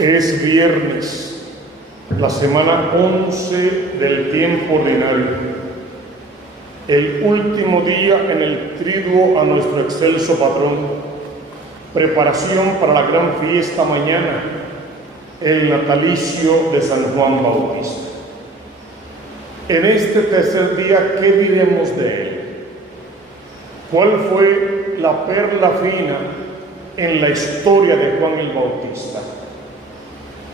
Es viernes, la semana 11 del tiempo ordinario, el último día en el triduo a nuestro excelso patrón, preparación para la gran fiesta mañana, el natalicio de San Juan Bautista. En este tercer día, ¿qué diremos de él? ¿Cuál fue la perla fina en la historia de Juan el Bautista?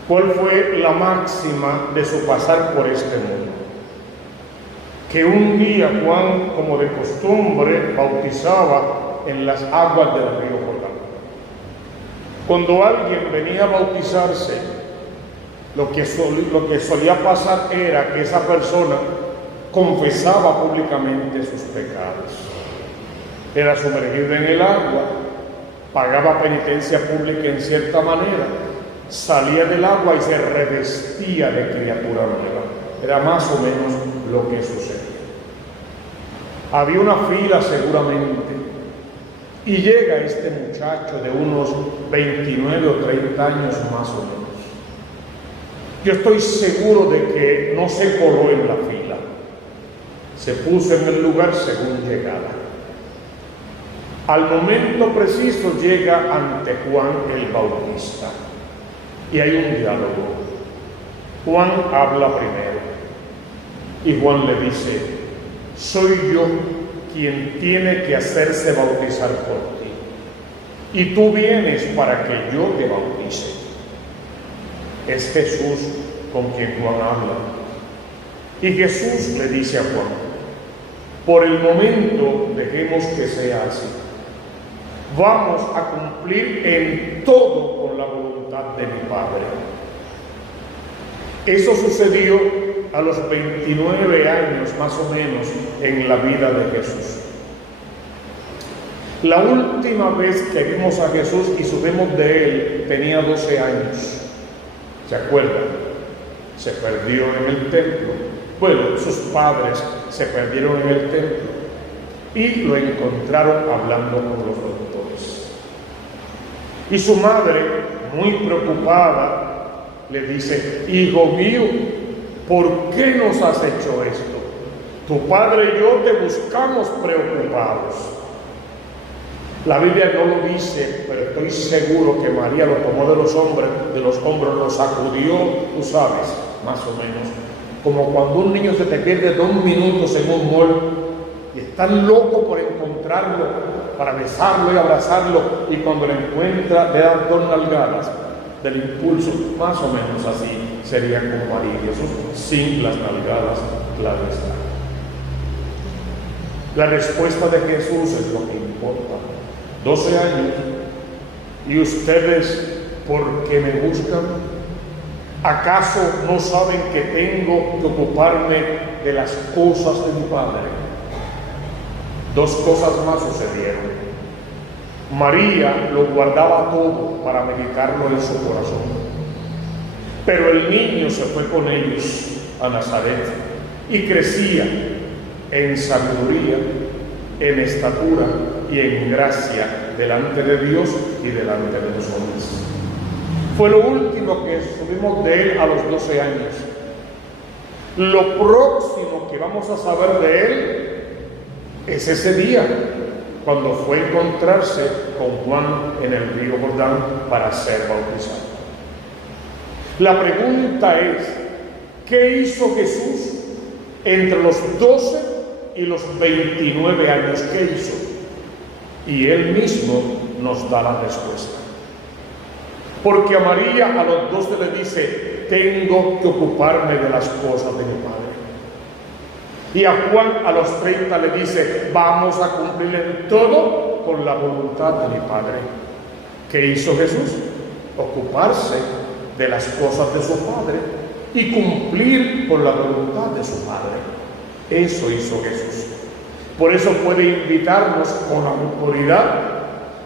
¿Cuál fue la máxima de su pasar por este mundo? Que un día Juan, como de costumbre, bautizaba en las aguas del río Jordán. Cuando alguien venía a bautizarse, lo que solía pasar era que esa persona confesaba públicamente sus pecados. Era sumergido en el agua, pagaba penitencia pública en cierta manera, salía del agua y se revestía de criatura nueva. Era más o menos lo que sucedía. Había una fila seguramente, y llega este muchacho de unos 29 o 30 años más o menos. Yo estoy seguro de que no se coló en la fila, se puso en el lugar según llegaba. Al momento preciso llega ante Juan el Bautista y hay un diálogo. Juan habla primero y Juan le dice: soy yo quien tiene que hacerse bautizar por ti, y tú vienes para que yo te bautice. Es Jesús con quien Juan habla. Y Jesús le dice a Juan: por el momento dejemos que sea así. Vamos a cumplir en todo con la voluntad de mi Padre. Eso sucedió a los 29 años más o menos en la vida de Jesús. La última vez que vimos a Jesús y supimos de él tenía 12 años. ¿Se acuerdan? Se perdió en el templo. Bueno, sus padres se perdieron en el templo y lo encontraron hablando con los doctores. Y su madre, muy preocupada, le dice: hijo mío, ¿por qué nos has hecho esto? Tu padre y yo te buscamos preocupados. La Biblia no lo dice, pero estoy seguro que María lo tomó de los hombros, lo sacudió, tú sabes, más o menos, como cuando un niño se te pierde 2 minutos en un mall y estás loco por encontrarlo, para besarlo y abrazarlo, y cuando lo encuentra le dan 2 nalgadas del impulso. Más o menos así sería con María y Jesús, sin las nalgadas, claro está. La respuesta de Jesús es lo que importa. 12 años, ¿y ustedes por qué me buscan? ¿Acaso no saben que tengo que ocuparme de las cosas de mi Padre? 2 cosas más sucedieron. María lo guardaba todo para meditarlo en su corazón, pero el niño se fue con ellos a Nazaret y crecía en sabiduría, en estatura y en gracia delante de Dios y delante de los hombres. Fue lo último que supimos de él a los 12 años. Lo próximo que vamos a saber de él es ese día, cuando fue a encontrarse con Juan en el río Jordán para ser bautizado. La pregunta es: ¿qué hizo Jesús entre los 12 y los 29 años? ¿Qué hizo? Y él mismo nos da la respuesta. Porque a María a los 12 le dice: tengo que ocuparme de las cosas de mi Padre. Y a Juan a los 30 le dice: vamos a cumplir en todo con la voluntad de mi Padre. ¿Qué hizo Jesús? Ocuparse de las cosas de su Padre y cumplir con la voluntad de su Padre. Eso hizo Jesús. Por eso puede invitarnos con autoridad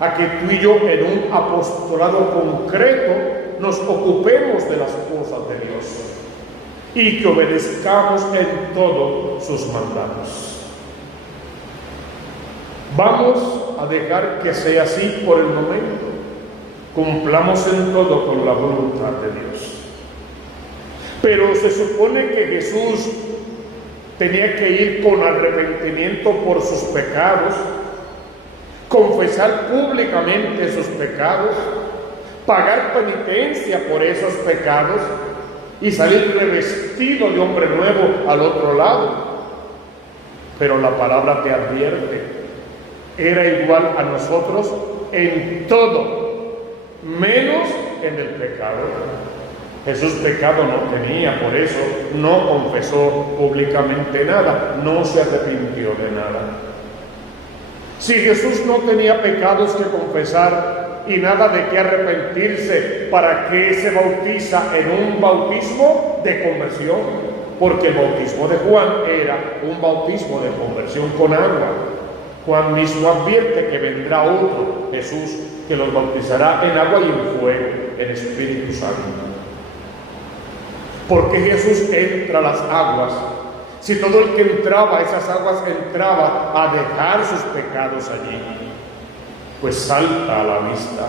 a que tú y yo en un apostolado concreto nos ocupemos de las cosas de Dios y que obedezcamos en todo sus mandatos. Vamos a dejar que sea así por el momento cumplamos en todo con la voluntad de Dios. Pero se supone que Jesús tenía que ir con arrepentimiento por sus pecados, confesar públicamente sus pecados, pagar penitencia por esos pecados y salir revestido de hombre nuevo al otro lado. Pero la palabra te advierte, era igual a nosotros en todo, menos en el pecado. Jesús pecado no tenía, por eso no confesó públicamente nada, no se arrepintió de nada. Si Jesús no tenía pecados que confesar y nada de qué arrepentirse, ¿para qué se bautiza en un bautismo de conversión? Porque el bautismo de Juan era un bautismo de conversión con agua. Juan mismo advierte que vendrá otro, Jesús, que los bautizará en agua y en fuego, en Espíritu Santo. ¿Por qué Jesús entra a las aguas? Si todo el que entraba a esas aguas entraba a dejar sus pecados allí, pues salta a la vista.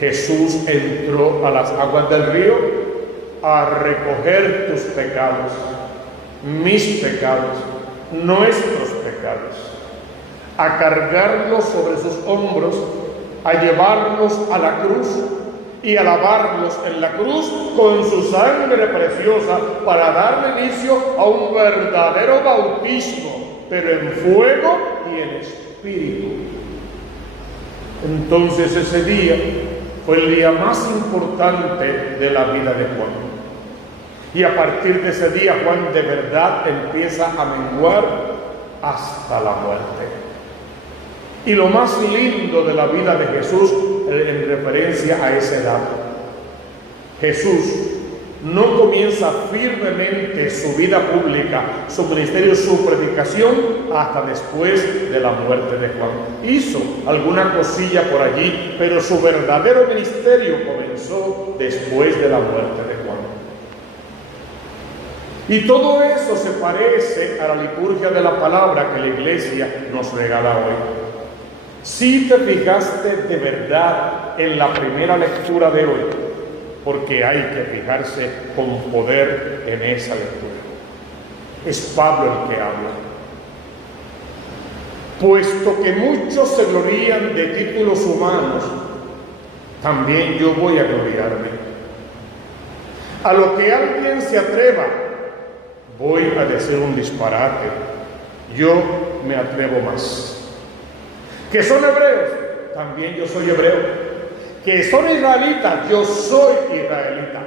Jesús entró a las aguas del río a recoger tus pecados, mis pecados, nuestros pecados, a cargarlos sobre sus hombros, a llevarlos a la cruz y a lavarlos en la cruz con su sangre preciosa para darle inicio a un verdadero bautismo, pero en fuego y en espíritu. Entonces ese día fue el día más importante de la vida de Juan. Y a partir de ese día Juan de verdad empieza a menguar hasta la muerte. Y lo más lindo de la vida de Jesús en referencia a ese dato, Jesús no comienza firmemente su vida pública, su ministerio, su predicación hasta después de la muerte de Juan. Hizo alguna cosilla por allí, pero su verdadero ministerio comenzó después de la muerte de Juan. Y todo eso se parece a la liturgia de la palabra que la iglesia nos regala hoy. Si te fijaste de verdad en la primera lectura de hoy, porque hay que fijarse con poder en esa lectura. Es Pablo el que habla. Puesto que muchos se glorían de títulos humanos, también yo voy a gloriarme. A lo que alguien se atreva, voy a decir un disparate. Yo me atrevo más. Que son hebreos, también yo soy hebreo. Que son israelitas, yo soy israelita.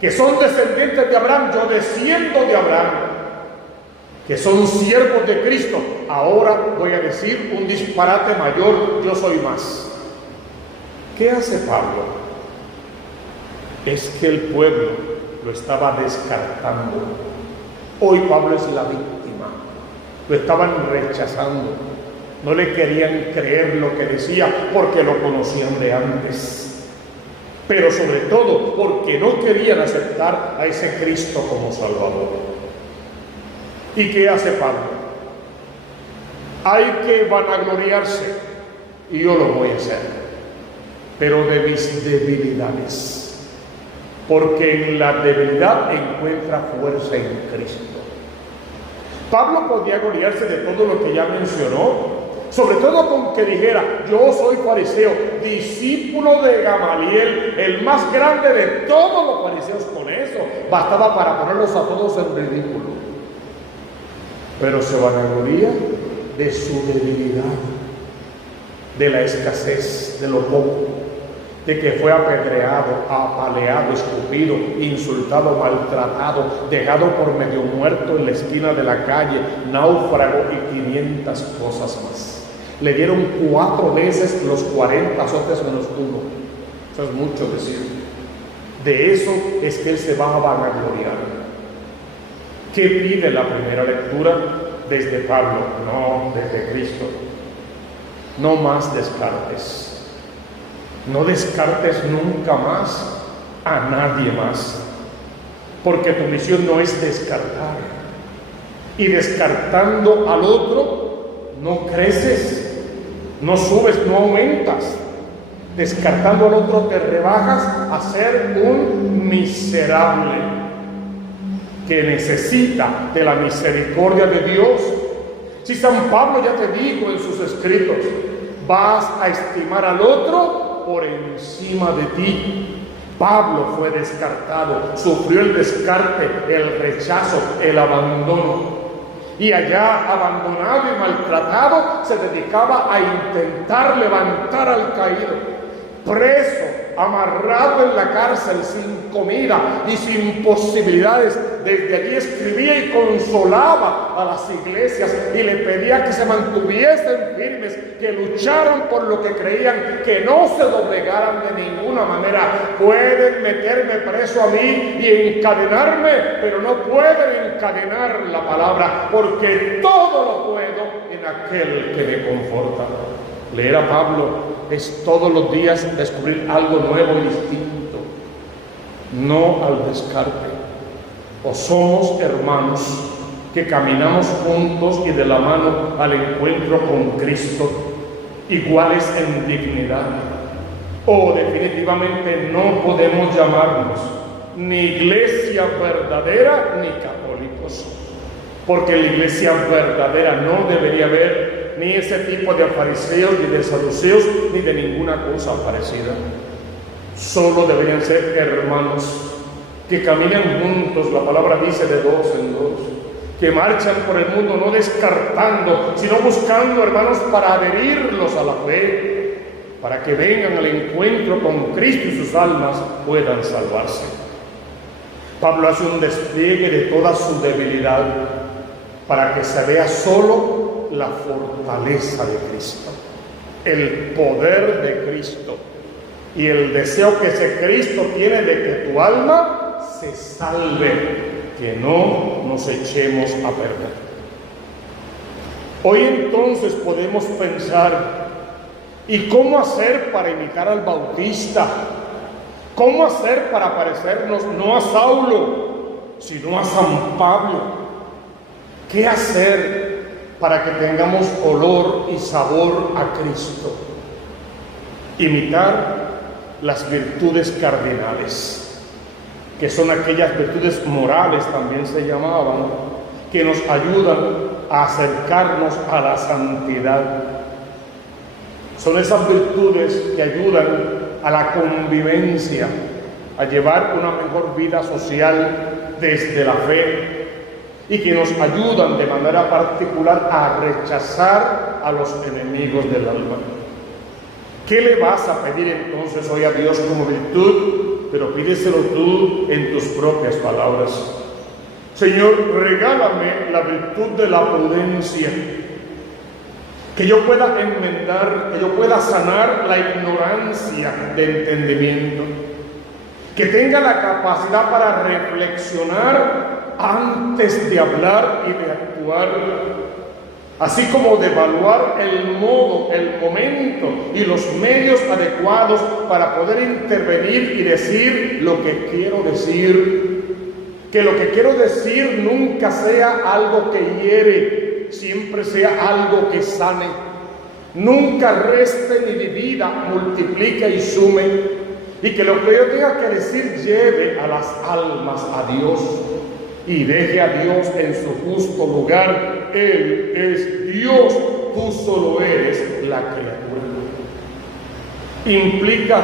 Que son descendientes de Abraham, yo desciendo de Abraham. Que son siervos de Cristo, ahora voy a decir un disparate mayor, yo soy más. ¿Qué hace Pablo? Es que el pueblo lo estaba descartando. Hoy Pablo es la víctima. Lo estaban rechazando. No le querían creer lo que decía porque lo conocían de antes. Pero sobre todo porque no querían aceptar a ese Cristo como Salvador. ¿Y qué hace Pablo? Hay que vanagloriarse, y yo lo voy a hacer, pero de mis debilidades. Porque en la debilidad encuentra fuerza en Cristo. Pablo podía gloriarse de todo lo que ya mencionó, sobre todo con que dijera, yo soy fariseo, discípulo de Gamaliel, el más grande de todos los fariseos. Con eso bastaba para ponerlos a todos en ridículo. Pero se vanagloria de su debilidad, de la escasez, de lo poco, de que fue apedreado, apaleado, escupido, insultado, maltratado, dejado por medio muerto en la esquina de la calle, náufrago y 500 cosas más. Le dieron 4 veces los 40 azotes menos uno. Eso es mucho decir. De eso es que él se va a vanagloriar. ¿Qué pide la primera lectura? Desde Pablo, no desde Cristo. No más descartes. No descartes nunca más a nadie más. Porque tu misión no es descartar. Y descartando al otro, no creces, no subes, no aumentas. Descartando al otro te rebajas a ser un miserable que necesita de la misericordia de Dios. Si San Pablo ya te dijo en sus escritos, vas a estimar al otro por encima de ti. Pablo fue descartado, sufrió el descarte, el rechazo, el abandono. Y allá, abandonado y maltratado, se dedicaba a intentar levantar al caído. Preso, amarrado en la cárcel, sin comida y sin posibilidades. Desde allí escribía y consolaba a las iglesias y le pedía que se mantuviesen firmes, que lucharan por lo que creían, que no se doblegaran de ninguna manera. Pueden meterme preso a mí y encadenarme, pero no pueden encadenar la palabra, porque todo lo puedo en aquel que me conforta. Leer a Pablo es todos los días descubrir algo nuevo y distinto, no al descarte. O somos hermanos que caminamos juntos y de la mano al encuentro con Cristo, iguales en dignidad, o definitivamente no podemos llamarnos ni iglesia verdadera ni católicos, porque en la iglesia verdadera no debería haber ni ese tipo de fariseos, ni de saduceos, ni de ninguna cosa parecida. Solo deberían ser hermanos que caminan juntos, la palabra dice de dos en dos, que marchan por el mundo no descartando, sino buscando hermanos para adherirlos a la fe, para que vengan al encuentro con Cristo y sus almas puedan salvarse. Pablo hace un despliegue de toda su debilidad para que se vea solo la fortaleza de Cristo, el poder de Cristo y el deseo que ese Cristo tiene de que tu alma se salve, que no nos echemos a perder. Hoy entonces podemos pensar, ¿y cómo hacer para imitar al Bautista? ¿Cómo hacer para parecernos no a Saulo, sino a San Pablo? ¿Qué hacer para que tengamos olor y sabor a Cristo? Imitar las virtudes cardinales, que son aquellas virtudes morales, también se llamaban, que nos ayudan a acercarnos a la santidad. Son esas virtudes que ayudan a la convivencia, a llevar una mejor vida social desde la fe, y que nos ayudan de manera particular a rechazar a los enemigos del alma. ¿Qué le vas a pedir entonces hoy a Dios como virtud? Pero pídeselo tú en tus propias palabras. Señor, regálame la virtud de la prudencia, que yo pueda enmendar, que yo pueda sanar la ignorancia de entendimiento, que tenga la capacidad para reflexionar antes de hablar y de actuar, así como de evaluar el modo, el momento y los medios adecuados para poder intervenir y decir lo que quiero decir. Que lo que quiero decir nunca sea algo que hiere, siempre sea algo que sane. Nunca reste ni divida, multiplique y sume. Y que lo que yo tenga que decir lleve a las almas a Dios y deje a Dios en su justo lugar. Él es Dios, tú solo eres la criatura. Implica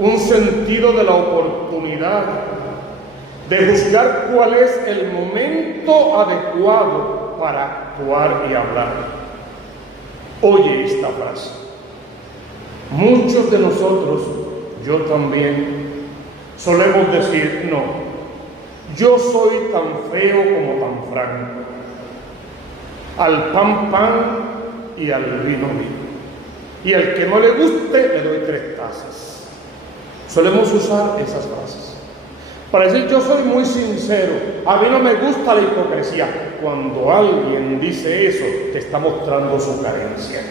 un sentido de la oportunidad, de buscar cuál es el momento adecuado para actuar y hablar. Oye esta frase. Muchos de nosotros, yo también, solemos decir, no, yo soy tan feo como tan franco. Al pan, pan y al vino, vino. Y al que no le guste, le doy 3 tazas. Solemos usar esas frases para decir, yo soy muy sincero, a mí no me gusta la hipocresía. Cuando alguien dice eso, te está mostrando su carencia.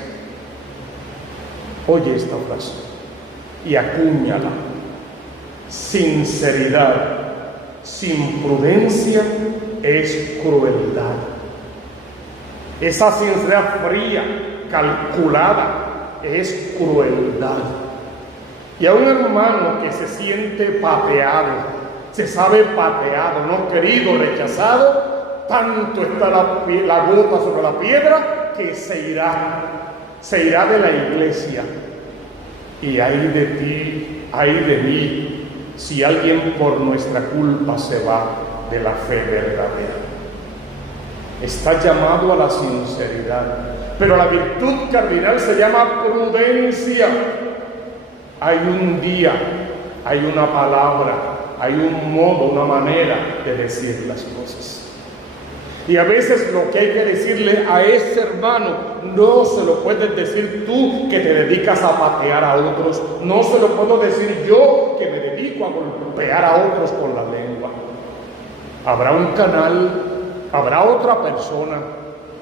Oye esta frase y acúñala. Sinceridad sin prudencia es crueldad. Esa sinceridad fría, calculada, es crueldad. Y a un hermano que se siente pateado, se sabe pateado, no querido, rechazado, tanto está la gota sobre la piedra que se irá de la iglesia. Y ay de ti, ay de mí, si alguien por nuestra culpa se va de la fe verdadera. Está llamado a la sinceridad, pero la virtud cardinal se llama prudencia. Hay un día, hay una palabra, hay un modo, una manera de decir las cosas. Y a veces lo que hay que decirle a ese hermano no se lo puedes decir tú que te dedicas a patear a otros, no se lo puedo decir yo que me dedico a golpear a otros con la lengua. Habrá un canal, habrá otra persona,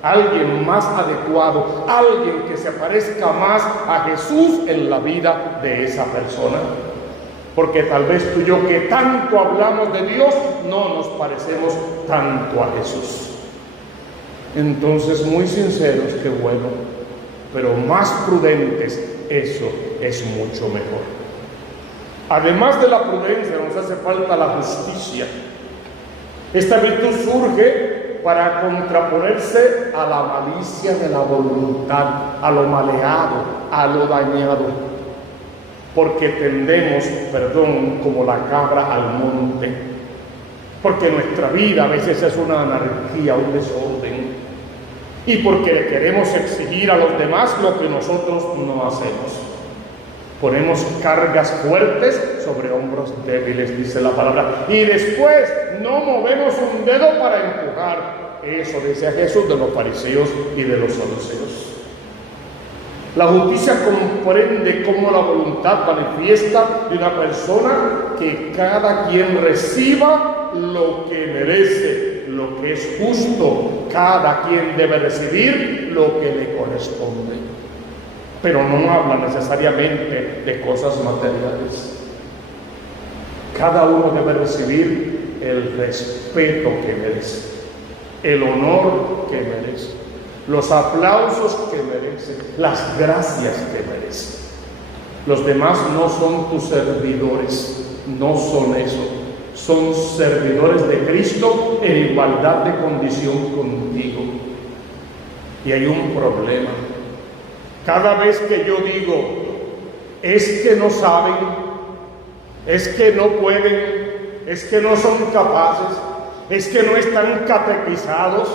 alguien más adecuado, alguien que se parezca más a Jesús en la vida de esa persona. Porque tal vez tú y yo, que tanto hablamos de Dios, no nos parecemos tanto a Jesús. Entonces, muy sinceros, qué bueno, pero más prudentes, eso es mucho mejor. Además de la prudencia, nos hace falta la justicia. Esta virtud surge para contraponerse a la malicia de la voluntad, a lo maleado, a lo dañado. Porque tendemos, como la cabra al monte. Porque nuestra vida a veces es una anarquía, un desorden. Y porque le queremos exigir a los demás lo que nosotros no hacemos. Ponemos cargas fuertes sobre hombros débiles, dice la palabra. Y después no movemos un dedo para empujar. Eso decía Jesús de los fariseos y de los saduceos. La justicia comprende cómo la voluntad manifiesta de una persona que cada quien reciba lo que merece, lo que es justo. Cada quien debe recibir lo que le corresponde. Pero no habla necesariamente de cosas materiales. Cada uno debe recibir el respeto que merece, el honor que merece, los aplausos que merece, las gracias que merece. Los demás no son tus servidores, no son eso. Son servidores de Cristo en igualdad de condición contigo. Y hay un problema. Cada vez que yo digo, es que no saben, es que no pueden, es que no son capaces, es que no están catequizados,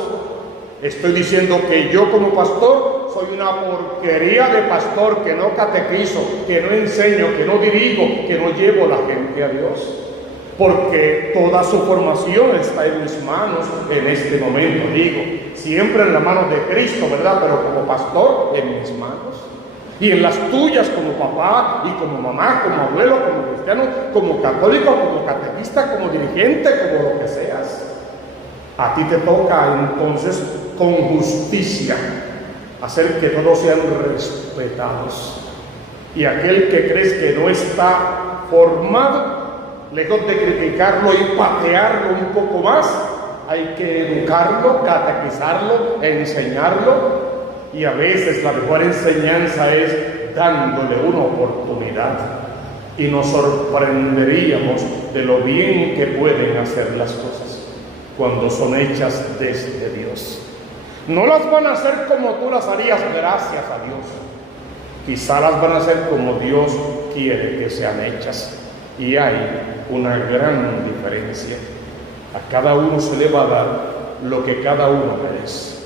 estoy diciendo que yo como pastor soy una porquería de pastor, que no catequizo, que no enseño, que no dirijo, que no llevo a la gente a Dios. Porque toda su formación está en mis manos en este momento, digo, siempre en las manos de Cristo, ¿verdad? Pero como pastor, en mis manos. Y en las tuyas como papá y como mamá, como abuelo, como cristiano, como católico, como catequista, como dirigente, como lo que seas. A ti te toca entonces con justicia hacer que todos sean respetados. Y aquel que crees que no está formado, lejos de criticarlo y patearlo un poco más, hay que educarlo, catequizarlo, enseñarlo. Y a veces la mejor enseñanza es dándole una oportunidad. Y nos sorprenderíamos de lo bien que pueden hacer las cosas cuando son hechas desde Dios. No las van a hacer como tú las harías, gracias a Dios. Quizá las van a hacer como Dios quiere que sean hechas. Y hay una gran diferencia. A cada uno se le va a dar lo que cada uno merece.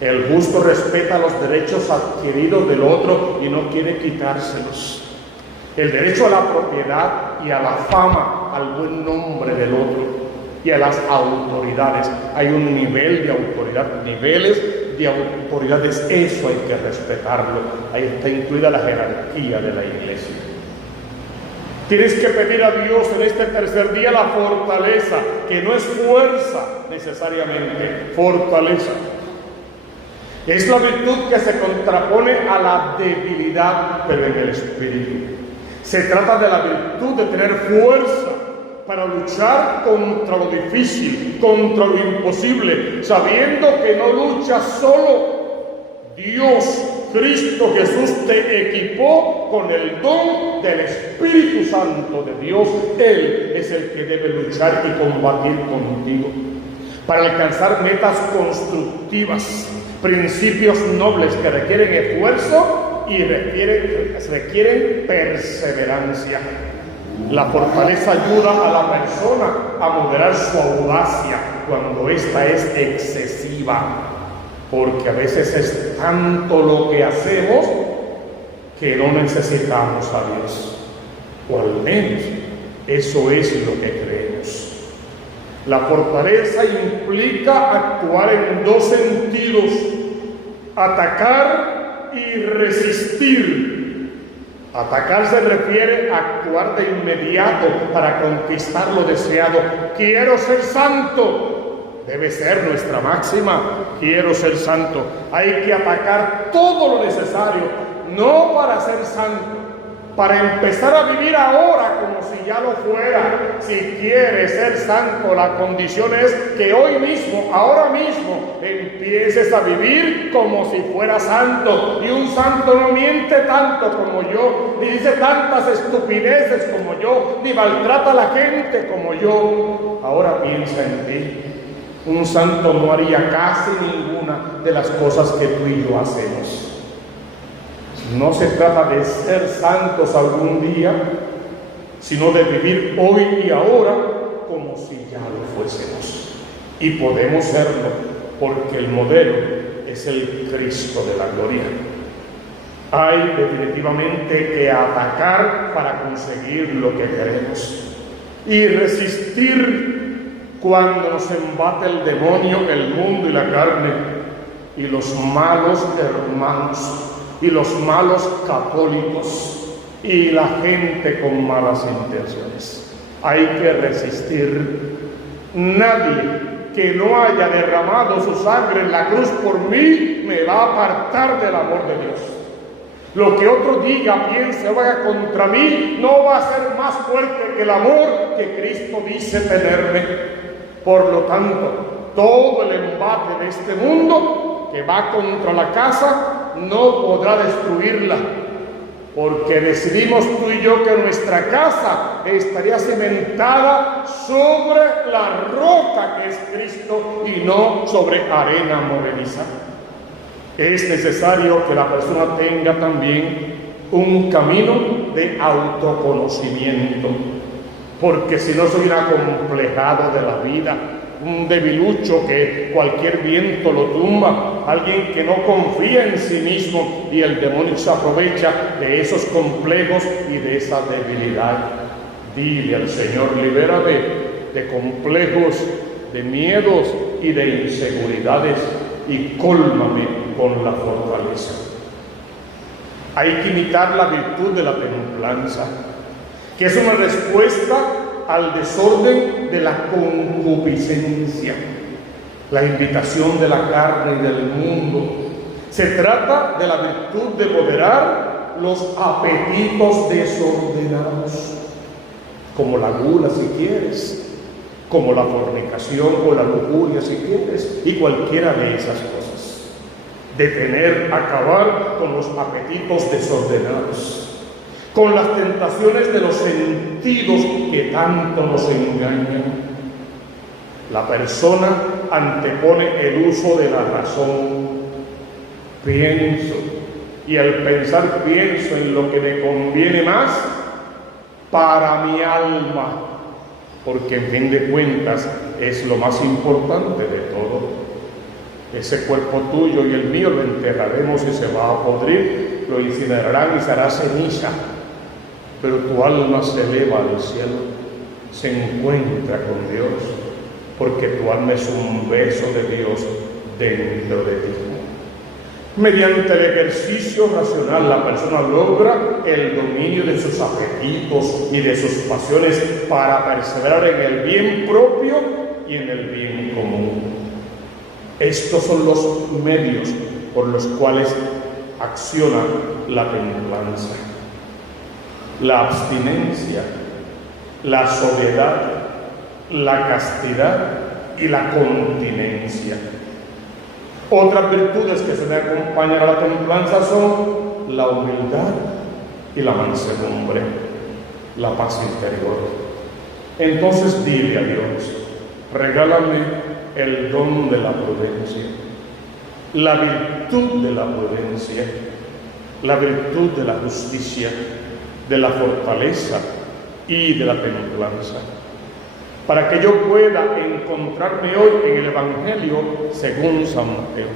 El justo respeta los derechos adquiridos del otro y no quiere quitárselos. El derecho a la propiedad y a la fama, al buen nombre del otro y a las autoridades. Hay un nivel de autoridad, niveles de autoridades, eso hay que respetarlo. Ahí está incluida la jerarquía de la iglesia. Tienes que pedir a Dios en este tercer día la fortaleza, que no es fuerza necesariamente, fortaleza. Es la virtud que se contrapone a la debilidad, pero en el espíritu. Se trata de la virtud de tener fuerza para luchar contra lo difícil, contra lo imposible, sabiendo que no luchas solo. Dios Cristo Jesús te equipó con el don del Espíritu Santo de Dios. Él es el que debe luchar y combatir contigo para alcanzar metas constructivas, principios nobles que requieren esfuerzo y requieren perseverancia. La fortaleza ayuda a la persona a moderar su audacia cuando ésta es excesiva, porque a veces es tanto lo que hacemos que no necesitamos a Dios, o al menos eso es lo que creemos. La fortaleza implica actuar en dos sentidos: atacar y resistir. Atacar se refiere a actuar de inmediato para conquistar lo deseado. Quiero ser santo. Debe ser nuestra máxima. Quiero ser santo. Hay que atacar todo lo necesario, no para ser santo, para empezar a vivir ahora como si ya lo fuera. Si quieres ser santo, la condición es que hoy mismo, ahora mismo, empieces a vivir como si fuera santo. Y un santo no miente tanto como yo, ni dice tantas estupideces como yo, ni maltrata a la gente como yo. Ahora piensa en ti. Un santo no haría casi ninguna de las cosas que tú y yo hacemos. No se trata de ser santos algún día, sino de vivir hoy y ahora como si ya lo fuésemos. Y podemos serlo, porque el modelo es el Cristo de la gloria. Hay definitivamente que atacar para conseguir lo que queremos y resistir cuando nos embate el demonio, el mundo y la carne y los malos hermanos y los malos católicos y la gente con malas intenciones. Hay que resistir. Nadie que no haya derramado su sangre en la cruz por mí me va a apartar del amor de Dios. Lo que otro diga, piense o haga contra mí no va a ser más fuerte que el amor que Cristo dice tenerme. Por lo tanto, todo el embate de este mundo que va contra la casa no podrá destruirla, porque decidimos tú y yo que nuestra casa estaría cimentada sobre la roca que es Cristo y no sobre arena movediza. Es necesario que la persona tenga también un camino de autoconocimiento, porque si no soy un acomplejado de la vida, un debilucho que cualquier viento lo tumba, alguien que no confía en sí mismo, y el demonio se aprovecha de esos complejos y de esa debilidad. Dile al Señor: libérame de complejos, de miedos y de inseguridades, y cólmame con la fortaleza. Hay que imitar la virtud de la templanza, que es una respuesta al desorden de la concupiscencia, la invitación de la carne y del mundo. Se trata de la virtud de moderar los apetitos desordenados, como la gula si quieres, como la fornicación o la lujuria si quieres, y cualquiera de esas cosas. Acabar con los apetitos desordenados, con las tentaciones de los sentidos que tanto nos engañan. La persona antepone el uso de la razón. Pienso, y al pensar pienso en lo que me conviene más para mi alma, porque en fin de cuentas es lo más importante de todo. Ese cuerpo tuyo y el mío lo enterraremos y se va a podrir, lo incinerarán y se hará ceniza. Pero tu alma se eleva al cielo, se encuentra con Dios, porque tu alma es un beso de Dios dentro de ti. Mediante el ejercicio racional, la persona logra el dominio de sus apetitos y de sus pasiones para perseverar en el bien propio y en el bien común. Estos son los medios por los cuales acciona la templanza. La abstinencia, la sobriedad, la castidad y la continencia. Otras virtudes que se le acompañan a la templanza son la humildad y la mansedumbre, la paz interior. Entonces dile a Dios: regálame el don de la prudencia, la virtud de la prudencia, la virtud de la justicia, de la fortaleza y de la templanza, para que yo pueda encontrarme hoy en el Evangelio según San Mateo.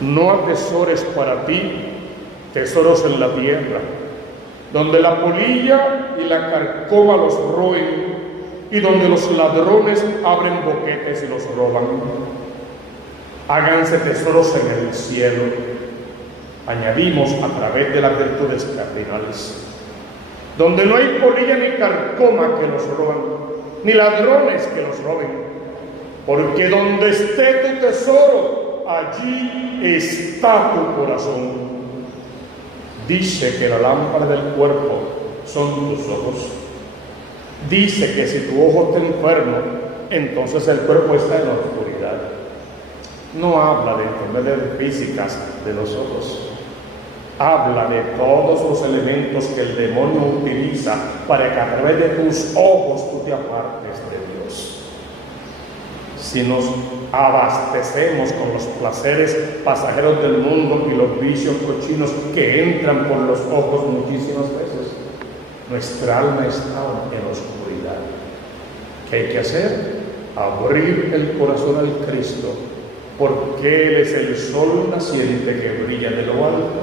No atesores para ti tesoros en la tierra, donde la polilla y la carcoma los roen, y donde los ladrones abren boquetes y los roban. Háganse tesoros en el cielo, añadimos a través de las virtudes cardinales, donde no hay polilla ni carcoma que los roban, ni ladrones que los roben, porque donde esté tu tesoro, allí está tu corazón. Dice que la lámpara del cuerpo son tus ojos. Dice que si tu ojo está enfermo, entonces el cuerpo está en la oscuridad. No habla de enfermedades físicas de los ojos. Habla de todos los elementos que el demonio utiliza para que a través de tus ojos tú te apartes de Dios. Si nos abastecemos con los placeres pasajeros del mundo y los vicios cochinos que entran por los ojos muchísimas veces, nuestra alma está en la oscuridad. ¿Qué hay que hacer? Abrir el corazón al Cristo, porque Él es el sol naciente que brilla de lo alto.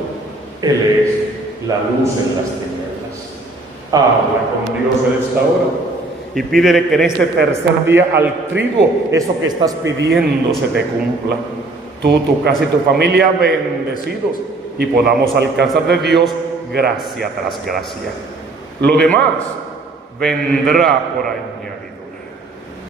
Él es la luz en las tinieblas. Habla con Dios en esta hora y pídele que en este tercer día al trigo, eso que estás pidiendo se te cumpla. Tú, tu casa y tu familia bendecidos, y podamos alcanzar de Dios gracia tras gracia. Lo demás vendrá por añadidura.